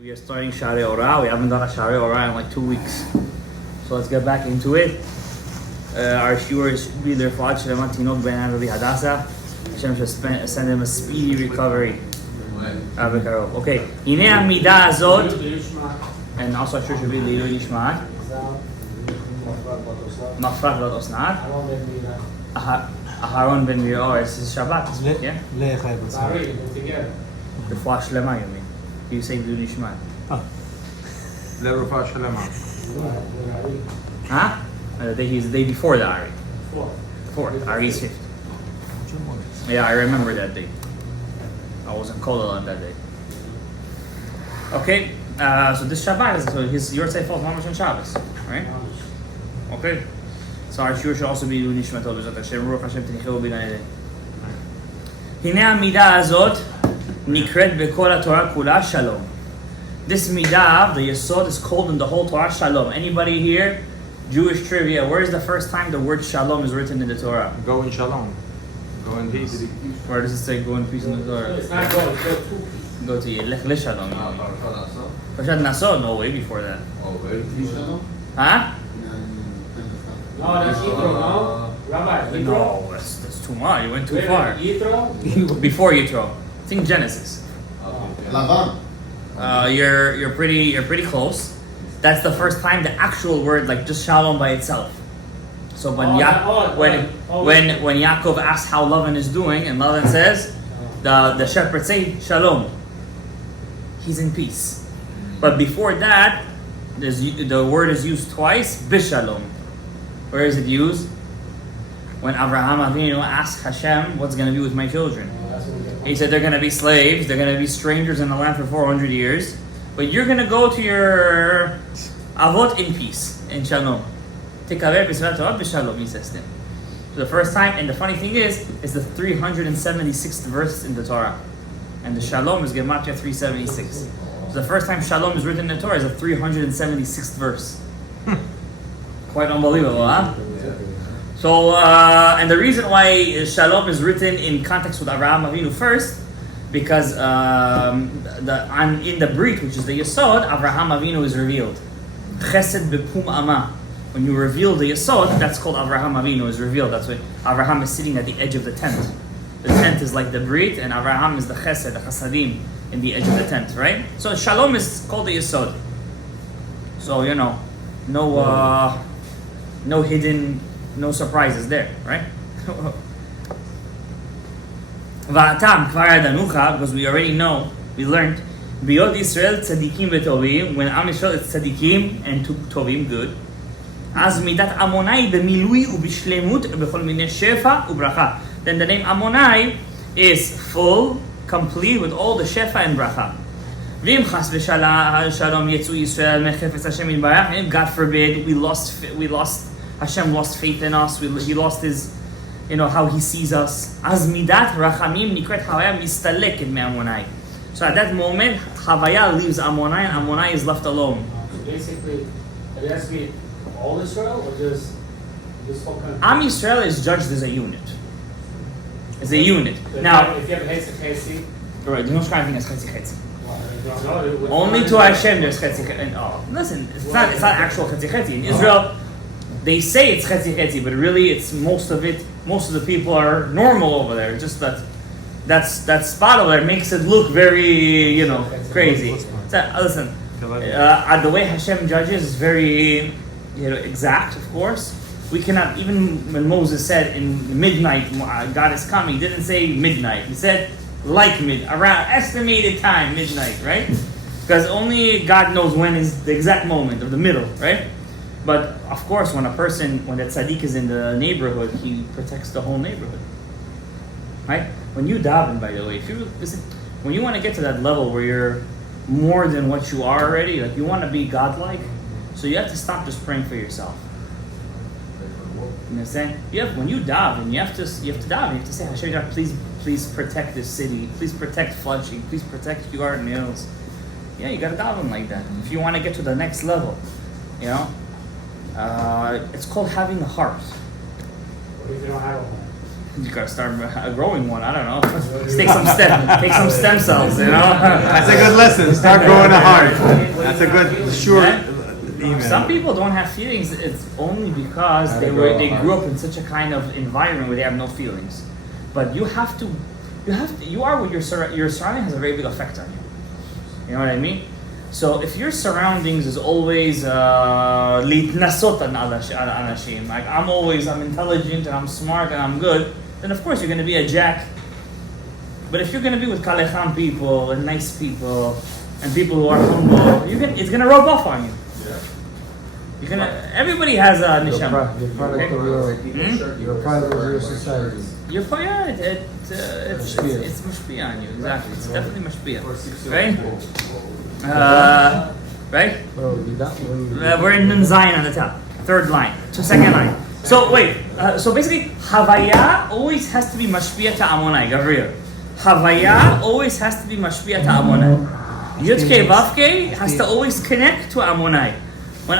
We are starting Sharei Orah. We haven't done a Sharei Orah in like 2 weeks. So let's get back into it. Our shiur is be there for Shalom Tinok Ben Rabbi Hadassah. Hashem should send him a speedy recovery. Okay. Hine Amida Azot. And also Hashem should be Leilu Yishmael. Mafrak Lot Osnat. Aharon Ben Mir. Oh, it's Shabbat. Yeah? Refuah Shlema, you mean? You say Leilu Yishmael. Refuah Shlema. Huh? He's the day before the Ari. Before. Ari's 5th. Yeah, I remember that day. I was in Kolal on that day. Okay, so this Shabbat is your say falls Mamash on Shabbos, right? Okay. So our shiur should also be Nishmat Bezat Hashem Ruach Hashem Tenicheu B'Gan Eden. Hine Amida Azot Nikret B'Kol HaTorah Kula Shalom. This midah, the Yesod, is called in the whole Torah Shalom. Anybody here? Jewish trivia. Where is the first time the word Shalom is written in the Torah? Go in Shalom. Go in peace. Where does it say go in peace in the Torah? It's not go, it's go to peace. Go to Lech Shalom. Parashat Naso? No, way before that. Huh? No, that's Yitro, no? Rabbi, Yitro? No, that's too much. You went too far. Yitro? Before Yitro. Think Genesis. Lavan. You're pretty close. That's the first time the actual word, like just Shalom by itself. So when when Yaakov asks how Lavan is doing, and Lavan says, the shepherds say Shalom. He's in peace. But before that, the word is used twice, Bishalom. Where is it used? When Avraham Avinu asked Hashem, what's going to be with my children? He said they're going to be slaves, they're going to be strangers in the land for 400 years, but you're going to go to your Avot in peace, in Shalom. Tikaver b'svat Torah b'Shalom, he says to him. So the first time, and the funny thing is the 376th verse in the Torah. And the Shalom is Gematria 376. So the first time Shalom is written in the Torah is the 376th verse. Quite unbelievable, huh? So, and the reason why Shalom is written in context with Avraham Avinu first, because in the Brit, which is the Yesod, Avraham Avinu is revealed. Chesed bepum ama. When you reveal the Yesod, that's called Avraham Avinu is revealed. That's why Avraham is sitting at the edge of the tent. The tent is like the Brit, and Avraham is the Chesed, the Chasadim, in the edge of the tent, right? So Shalom is called the Yesod. So, no hidden, no surprises there, right? Va'atam kvar yadanucha, because we already know, we learned, Biyod Yisrael tzadikim v'tovim, when Am Yisrael is tzadikim and tovim, good. Az midat Amonai b'milui u'b'shlemut b'chol minei shefa u'bracha. Then the name Amonai is full, complete with all the shefa and bracha. V'im chas v'shalom yetzu Yisrael mechefetz Hashem yitbarach, and God forbid we lost Hashem lost faith in us. He lost his, how he sees us. Az midat rachamim nikret havaya mistaleket me'amonai. So at that moment, Havaya leaves Amonai, and Amonai is left alone. So basically, it has to be all Israel, or just this whole country? Am Yisrael is judged as a unit. As a unit. So Now, if you have Chetzi, right, there's no scribe thing as Chetzi. well, Only to Hashem there's Chetzi. Oh, listen, it's not actual Chetzi. In Israel, they say it's Chetzi, but really it's most of the people are normal over there. It's just that spot over there makes it look very, crazy. So, listen, the way Hashem judges is very, exact, of course. We cannot, even when Moses said in midnight, God is coming, he didn't say midnight. He said around estimated time, midnight, right? Because only God knows when is the exact moment of the middle, right? But of course, when the tzaddik is in the neighborhood, he protects the whole neighborhood, right? When you daven, by the way, when you want to get to that level where you're more than what you are already, like you want to be godlike, so you have to stop just praying for yourself. You know what I'm saying? When you daven, you have to daven. You have to say, Hashem, please protect this city. Please protect Flushing. Please protect Garden Hills. Yeah, you got to daven like that if you want to get to the next level. It's called having a heart. What if you don't have a home? You gotta start growing one. I don't know. Take some stem cells. You know. That's a good lesson. Start growing a heart. That's a good, sure. Email. Some people don't have feelings. It's only because they grew up in such a kind of environment where they have no feelings. But you are what your surrounding has a very big effect on you. You know what I mean? So if your surroundings is always litnasot an anashim, like I'm intelligent and I'm smart and I'm good, then of course you're going to be a jack. But if you're going to be with kalecham people and nice people and people who are humble, it's going to rub off on you. Everybody has a neshama. You're product of your product of your society. It's mashpia on you, exactly. It's definitely mashpia, right? Right? We're in Nun Zayin on the top, third line, second line. So wait, so basically, Havaya always has to be mashpia to Amonai, Gabriel. Havaya always has to be mashpia to Amonai. Yudke Vavke has to always connect to Amonai. When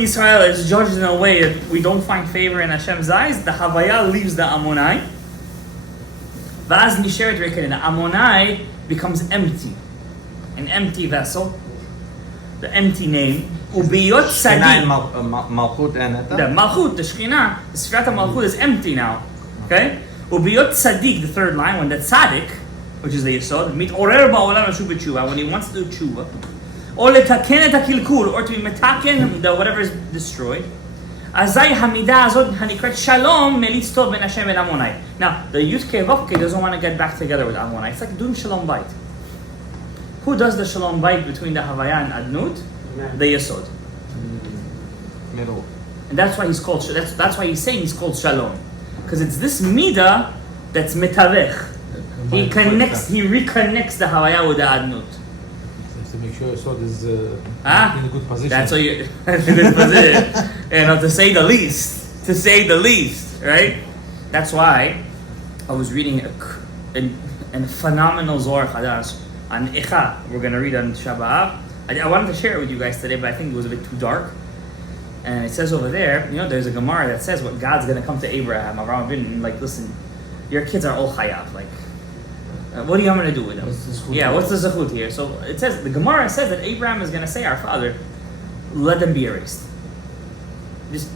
Israel is judged in a way that we don't find favor in Hashem's eyes, the Havaya leaves the Amonai. Vaz Nisheret Rekin, the Amonai becomes empty. An empty vessel. The empty name. Ubiyot Sadiq. Malchut and The Malchut, the Shekhinah, the Sfirat Malchut is empty now. Okay? Ubiyot Sadiq, the third line, when the Tzaddik, which is the Yesod, mit Orer Ba'olam Ashu B'tshuva, when he wants to do tshuva, or letaken et hakilkul, or to be metaken the whatever is destroyed. Azai hamida azot hanikrat shalom melitz tov ben Hashem and Ammonai. Now the Yudke Vavke doesn't want to get back together with Ammonai. It's like doing shalom bait. Who does the shalom bait between the Havaya and Adnut? The Yesod. Middle. And that's why he's called. That's why he's saying he's called shalom, because it's this midah that's metavech. He reconnects the Havaya with the Adnut. To make sure Yesod is in a good position. That's what you. That's a good position. To say the least. To say the least, right? That's why I was reading a phenomenal Zohar Chadash on Icha. We're going to read on Shabbat. I wanted to share it with you guys today, but I think it was a bit too dark. And it says over there, there's a Gemara that says what God's going to come to Abraham, Avraham Avinu, and like, listen, your kids are all chayav, like. What are you going to do with them? What's the zechut here? So it says, the Gemara says that Abraham is going to say, our father, let them be erased. Just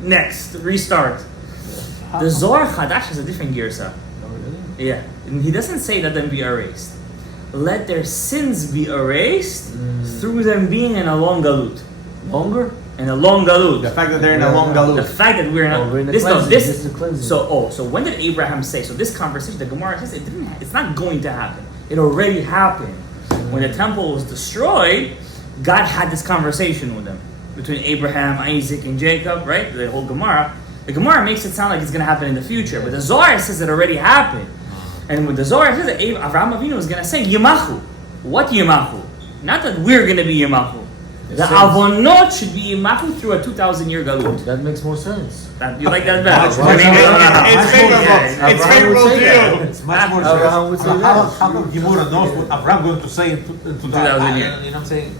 next, restart. The Zohar Chadash is a different girsa. Yeah, and he doesn't say let them be erased. Let their sins be erased through them being in a long galut. Longer? In a long galut. The fact that they're in a long galut. The fact that we're in a cleansing. So when did Abraham say? So this conversation, the Gemara says it's not going to happen. It already happened. When the temple was destroyed, God had this conversation with them between Abraham, Isaac, and Jacob. Right? The whole Gemara. The Gemara makes it sound like it's going to happen in the future, but the Zohar says it already happened. And with the Zohar says that Avraham Avinu is going to say Yimachu. What Yimachu? Not that we're going to be Yimachu. The Avonot should be Yimachu through a 2,000-year galut. That makes more sense. You like that better? It's favorable. It's favorable to you. It's much more Abraham would say that. How come Gemara knows what Abraham going to say in 2,000 years? You know what I'm saying?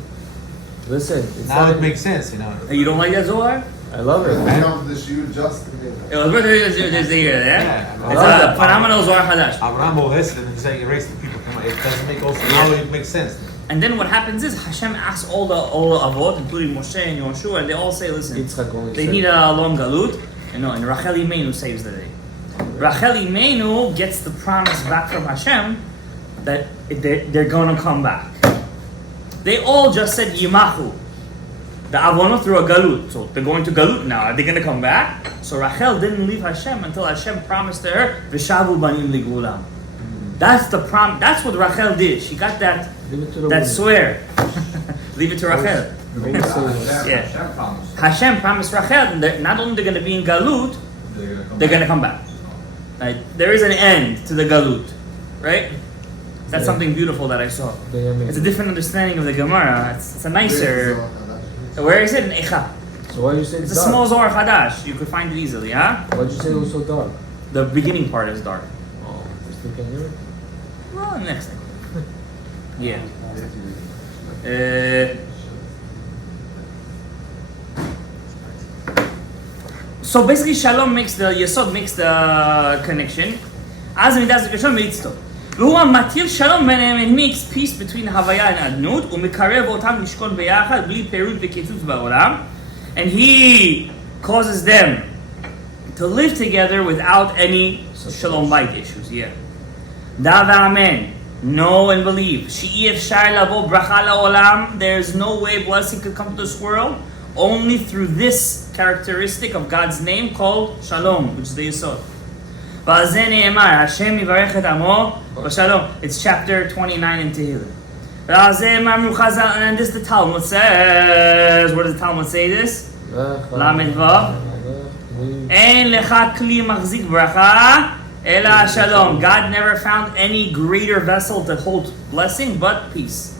Listen, Now it makes sense, You don't like that Zohar? I love it. I know the shoe just It was worth it here, Yeah. It's a phenomenal Zohar Hadash. Abraham will listen and say erase the people. Come on, it doesn't make also now it makes sense. And then what happens is Hashem asks all the Avot, including Moshe and Yoshua, and they all say, listen, they need a long galut. And Rachel Imenu saves the day. Rachel Imenu gets the promise back from Hashem that they're going to come back. They all just said Yimachu. The Avonot through a galut. So they're going to galut now. Are they going to come back? So Rachel didn't leave Hashem until Hashem promised to her, V'shavu banim ligulam. That's the That's what Rachel did. She got that swear. Leave it to Rachel. Hashem promised Rachel that not only they're going to be in galut, they're going to come back. Right? There is an end to the galut. Right? That's something beautiful that I saw. It's a different understanding of the Gemara. It's a nicer. Where is it? In Echa. So why you say it's dark? A small Zohar Chadash. You could find it easily, huh? Why did you say it was so dark? The beginning part is dark. Oh, just look at you. Well, next thing. Yeah. So basically, Shalom makes the Yesod makes the connection. אז מידת הקשור מאיץ טוב. והוא המטיל שלום ביניהם, and makes peace between הוויה and אדנות, ומקרב אותם לשכון ביחד בלי פירוד וקיצוץ בעולם. And he causes them to live together without any Shalom Bait issues. Yeah. Da v'amen. Know and believe. שאי אפשר לבוא ברכה לעולם. There's no way blessing could come to this world. Only through this characteristic of God's name called Shalom, which is the Yesod. ועל זה נאמר, השם יברך את עמו בשלום. It's chapter 29 in Tehillim. ועל זה אמרנו חז"ל, and this the Talmud says, what does the Talmud say this? למד ו' אין לך כלי מחזיק ברכה אלא השלום. God never found any greater vessel to hold blessing but peace.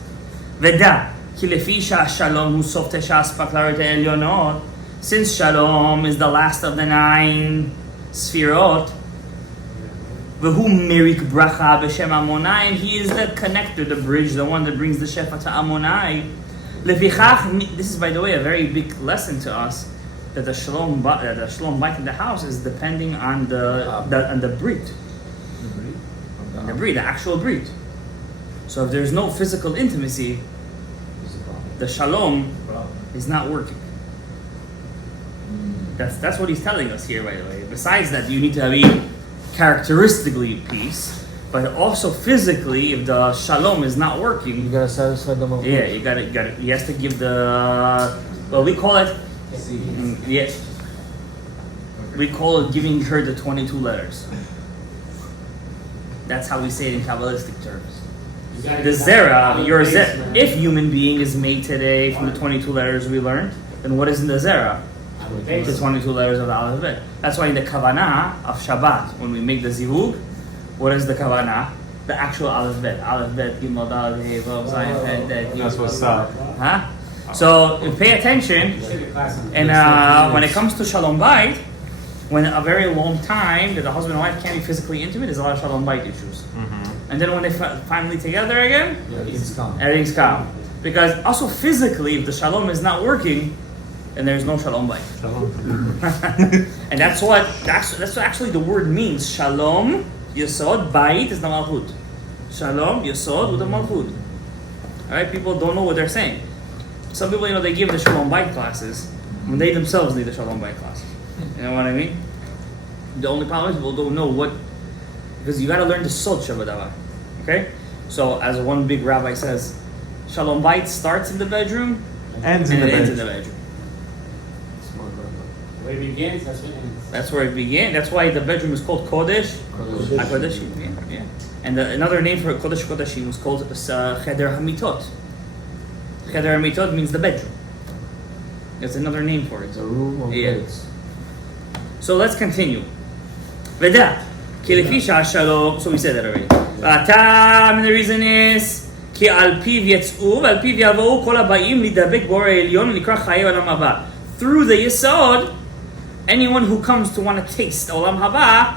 ודע, כי לפי שהשלום הוא סוף 9 אספקלריות העליונות, since Shalom is the last of the 9 ספירות, והוא מריק ברכה בשם עמוני, and he is the connector, the bridge, the one that brings the shefa to עמוני. לפיכך, this is by the way a very big lesson to us, that the shalom bite in the house is depending on the breed. The breed, the actual breed. So if there's no physical intimacy, the shalom is not working. That's what he's telling us here, by the way. Besides that, you need to be characteristically peace, but also physically, if the shalom is not working, You gotta satisfy the malchut. yeah, you gotta. He has to give the. Well, we call it. Yeah. We call it giving her the 22 letters. That's how we say it in Kabbalistic terms. The zera, your zera. If human being is made today from the 22 letters we learned, then what is in the zera? The 22 letters of the alphabet. That's why in the kavanah of Shabbat, when we make the zivug, what is the kavanah? The actual alphabet. Alphabet, gimel, daled, hey, vav, zayin, pet, det, That's what's up. Huh? So pay attention, and when it comes to Shalom Bait, when a very long time that the husband and wife can't be physically intimate, there's a lot of Shalom Bait issues. And then when they finally together again, everything's calm. Because also physically, if the Shalom is not working, then there's no Shalom Bait. And that's what actually the word means. Shalom, Yesod, Bait is the Malchut. Shalom, Yesod with the Malchut. Alright, people don't know what they're saying. Some people, they give the Shalom Bait classes when they themselves need the Shalom Bait classes. You know what I mean? The only problem is people don't know what, because you got to learn the Sod Shabbat. Okay? So as one big rabbi says, Shalom Bait starts in the bedroom Ends and in it the ends in bed. the bedroom. Where it begins, that's when it ends. That's where it began. That's why the bedroom is called Kodesh. HaKodeshim. Yeah. And another name for Kodesh Kodeshim was called Cheder HaMitot. Cheder HaMitot means the bedroom. That's another name for it. The room of Yeah. beds. So let's continue. ודע, כי לפי שהשלום, so we said that already. והטעם, and the reason is, כי על פיו יצאו ועל פיו יבואו כל הבאים להידבק באור העליון ולקרוא חיי עולם הבא. Through the Yesod, anyone who comes to want to taste Olam Haba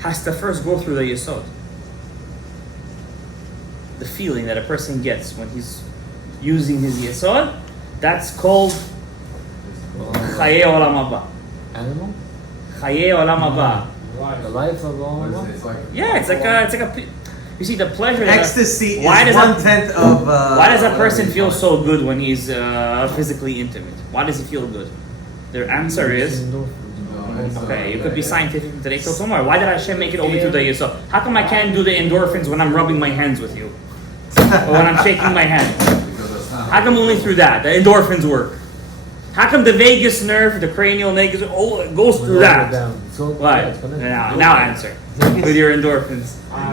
has to first go through the Yesod. The feeling that a person gets when he's using his Yesod, that's called Chaye Olam Haba. Animal? Chaye Olam Haba. The life of all. Yeah, it's like a. You see the pleasure. That Ecstasy why is does 1/10 of. Why does a person feel so good when he's physically intimate? Why does he feel good? Their answer is. Okay, you could be scientific from today till tomorrow. Why did Hashem make it only through the Yesod? How come I can't do the endorphins when I'm rubbing my hands with you? Or when I'm shaking my hand? How come only through that? The endorphins work. How come the vagus nerve, the cranial vagus, it goes through that? Why? Now answer. With your endorphins.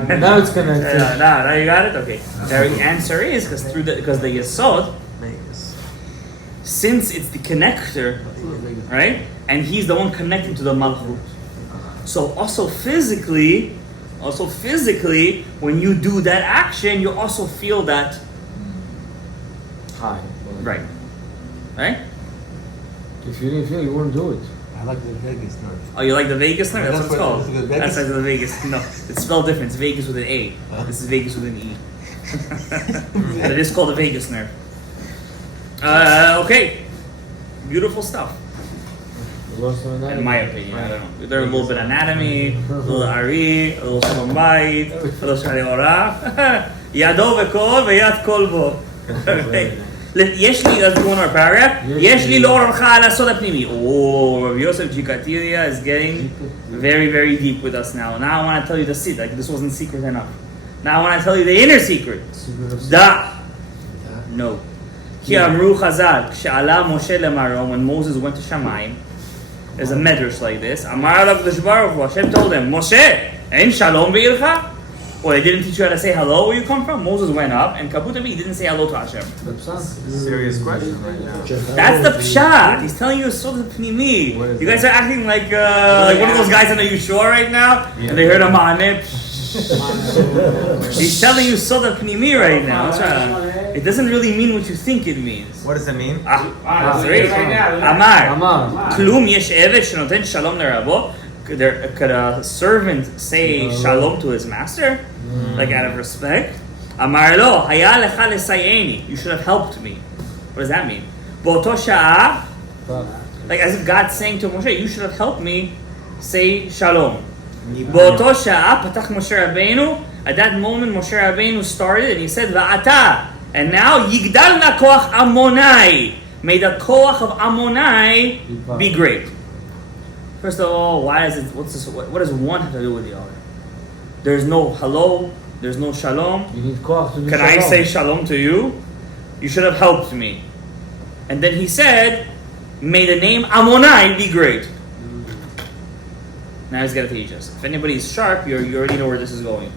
Now it's connected. Now you got it? Okay. The answer is because the Yesod, since it's the connector, right? And he's the one connecting to the Malchut. So also physically, when you do that action, you also feel that. High. Right. Right? If you didn't feel, you wouldn't do it. I like the Vegas nerve. Oh, you like the Vegas nerve? That's what it's called. That's the That's like the Vegas. No, it's spelled different. It's Vegas with an A. This is Vegas with an E. But it is called the Vegas nerve. Okay. Beautiful stuff. In my opinion, I don't know. They're a little bit anatomy, a little Ari, a little Shalom Bayit, a little Sharei Orah. Yado v'kol v'yad kol bo. יש לי, let's go on our paragraph. יש לי לא אורך על הסוד הפנימי. Oh, Rabbi Yosef Jikatilia is getting very, very deep with us now. Now I want to tell you the secret. Like this wasn't secret enough. Now I want to tell you the inner secret. Da. No. כי אמרו חז"ל, כשעלה משה למרום, when Moses went to Shamayim, there's a medrash like this. אמר אליו הקדוש ברוך הוא, Hashem told him, Moshe, אין שלום בעירך? Well, they didn't teach you how to say hello where you come from? Moses went up, and Kabutabi, he didn't say hello to Hashem. Serious question right now. That's the pshat. He's telling you so the pnimi. You guys are acting like one of those guys on the Yeshua right now, and they heard a ma'aneh. He's telling you so the pnimi right now. It doesn't really mean what you think it means. What does it mean? Amar. Klum yesh eved shenoten shalom lerabo. Could a servant say shalom to his master? Like out of respect? Amar lo, haya lecha lesayeni. You should have helped me. What does that mean? Bo'oto sha'a, like as if God's saying to Moshe, you should have helped me say shalom. Bo'oto sha'a, patach Moshe Rabbeinu. At that moment, Moshe Rabbeinu started and he said, Va'ata. And now, yigdal na koach Ammonai. May the koach of Ammonai be great. First of all, why is it? What's this? What does one have to do with the other? There's no hello. There's no shalom. You need koach to do Can I say shalom to you? You should have helped me. And then he said, may the name Ammonai be great. Now he's got to teach us. If anybody's sharp, you already know where this is going.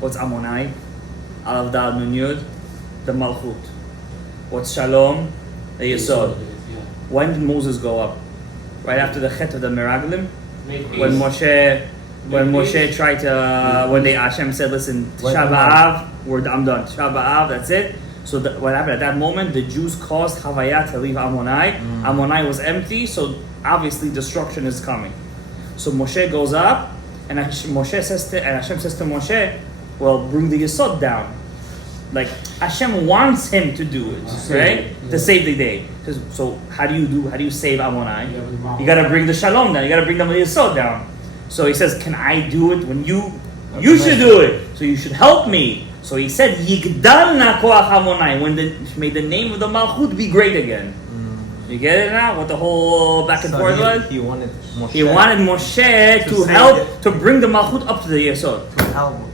What's Ammonai? Alav Dal Nun Yud, the Malchut. What's Shalom? The Yesod. When did Moses go up? Right after the Chet of the Meraglim? When Moshe tried to, when Hashem said, listen, Tisha B'Av, I'm done. Tisha B'Av, that's it. So what happened at that moment? The Jews caused Havaya to leave Ammonai. Ammonai was empty, so obviously destruction is coming. So Moshe goes up, and Hashem says to Moshe, well, bring the Yesod down. Like Hashem wants him to do it, right? To save the day. So how do you save Ammonai? You gotta bring the Shalom down. You gotta bring the Yesod down. So he says, can I do it when you should do it? So you should help me. So he said, Yigdal na koach Ammonai. May the name of the Malchut be great again. You get it now? What the whole back and forth was? He wanted Moshe to help to bring the Malchut up to the Yesod.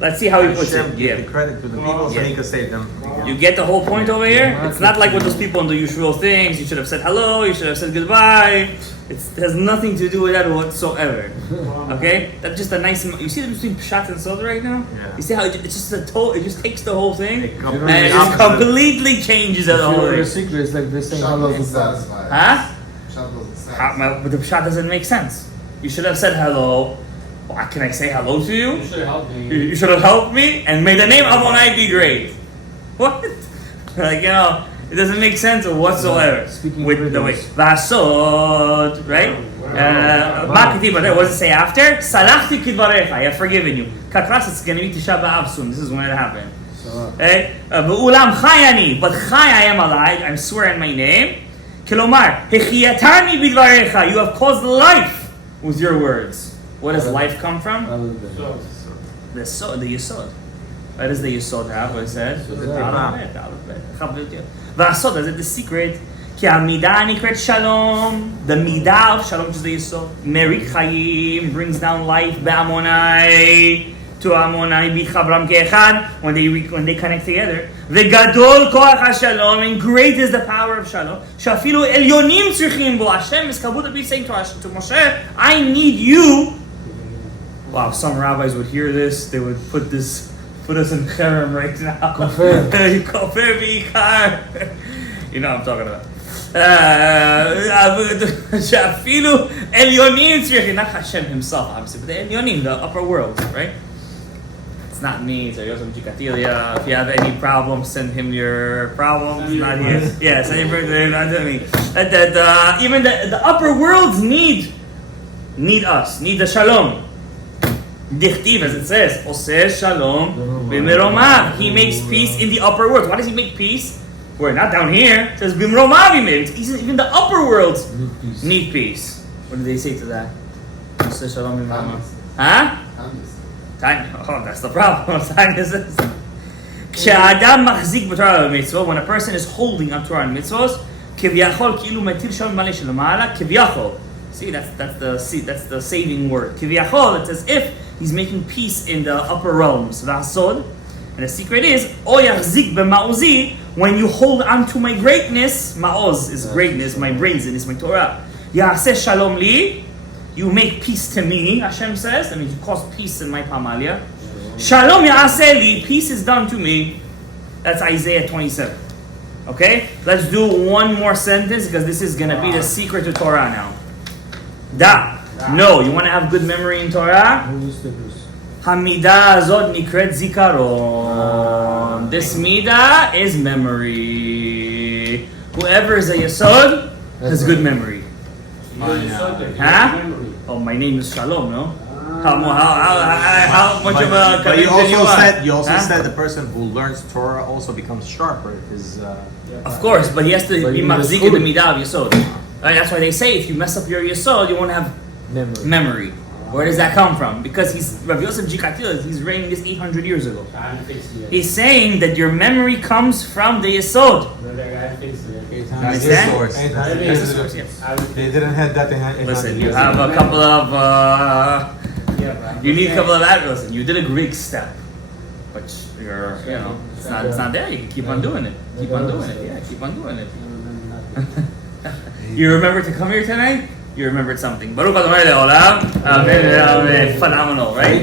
Let's see how he puts it. Give the credit to the people so he could save them. You get the whole point over here? It's not like with those people in the usual things. You should have said hello, you should have said goodbye. It has nothing to do with that whatsoever. Okay? That's just a nice... You see the difference between Pshat and Sod right now? Yeah. You see how it just takes the whole thing It and it just completely changes the whole The thing. secret is like this saying hello goodbye. Huh? But the Pshat doesn't make sense. You should have said hello. Why can I say hello to you? You should have helped me. You should have helped me, and may the name Ammonai be great. What? Like, it doesn't make sense whatsoever. Speaking With the way Vasod, right? What does it say after? Salachti kidvarecha, I have forgiven you. Kakras, it's going to be Tisha B'Av soon. This is when it happened. Right? Be'ulam chayani, but chay I am alive. I'm swearing my name. Kilomar, hechiyatani bidvarecha. You have caused life with your words. Where does life come from? The Yesod. Where does the Yesod have? What it says? Vasod, is it the secret? Ki Amidah nikret Shalom. The Midah of Shalom, which is the Yesod. Merik Chayim brings down life. Be'amonai. To Ammonai bichabram ke'echad. When they connect together. Ve'gadol koach HaShalom. And great is the power of Shalom. Shafilu elyonim tzrichim bo. Hashem is kabut be saying to Moshe, I need you. Wow, some rabbis would hear this, they would put us in cherem right now. Kofer v'ikar. You know what I'm talking about. Shafilu elyonim tzrichim. Not Hashem himself, obviously, but the elyonim, the upper world, right? It's not me, it's Yosef Jikatilia. If you have any problems, send him your problems. Not here. Yeah, send him not to me. Even the upper worlds need us, need the Shalom. Dichtiv, as it says, Oseh Shalom b'meromav. He makes peace in the upper world. Why does he make peace? Where not down here. It says Bimrom Avimim. Even the upper worlds need peace. What do they say to that? Mr. Shalom Bimrom. Huh? Time. Oh, that's the problem. Time is this. כשהאדם מחזיק בתורה ובמצוות, when a person is holding on Torah and mitzvot, כביכול כאילו מטיל שלום מלא שלמעלה, כביכול. See, that's the saving word. כביכול, it's as if he's making peace in the upper realms. והסוד, and the secret is, או יחזיק במעוזי, when you hold on to my greatness, מעוז is greatness, my brazen is my Torah. יעשה שלום לי, you make peace to me, Hashem says, that means you cause peace in my pamalia. Shalom ya'aseh li, peace is done to me. That's Isaiah 27. Okay? Let's do one more sentence because this is going to be the secret to Torah now. Da. No, you want to have good memory in Torah? Hamida azod nikret zikaron. This midah is memory. Whoever is a yesod has good memory. Huh? Oh, my name is Shalom, no? How much of a But you also Huh? said the person who learns Torah also becomes sharper. Of course, but he has to be mahzik in the midah of yesod. Right? That's why they say if you mess up your yesod, you won't have memory. Where does that come from? Because Rav Yosef Jikatil, he's writing this 800 years ago. He's saying that your memory comes from the yesod. That's his source. That's the source, yes. They didn't have that in Listen, you have a couple of you need a couple of that. Listen, you did a Greek step, but it's not there. You can keep on doing it. Keep on doing it. Yeah, keep on doing it. You remember to come here tonight? You remembered something. Baruch Adonai Le'olam. Amen. Phenomenal, right?